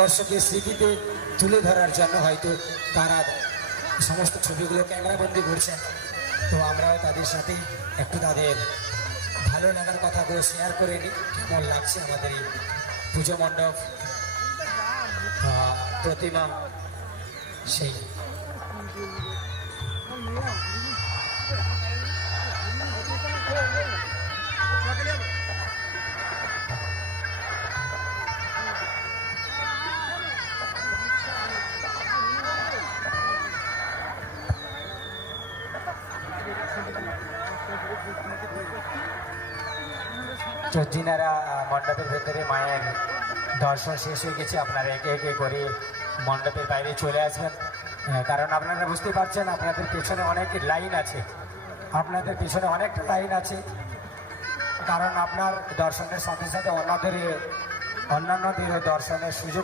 দর্শকের স্মৃতিতে তুলে ধরার জন্য হয়তো তারা সমস্ত ছবিগুলো ক্যামেরাবন্দি করছেন। তো আমরাও তাদের সাথে একটু তাদের ভালো লাগার কথাগুলো শেয়ার করে নিই, কেমন লাগছে আমাদের এই পুজো মণ্ডপ প্রতিমা সেই। তো যিনারা মণ্ডপের ভেতরে মায়ের দর্শন শেষ হয়ে গেছে, আপনারা একে একে করে মণ্ডপের বাইরে চলে আসবেন, কারণ আপনারা বুঝতে পারছেন আপনাদের পেছনে অনেক লাইন আছে, আপনাদের পেছনে অনেকটা লাইন আছে, কারণ আপনার দর্শনের সাথে সাথে অন্যান্যদেরও দর্শনের সুযোগ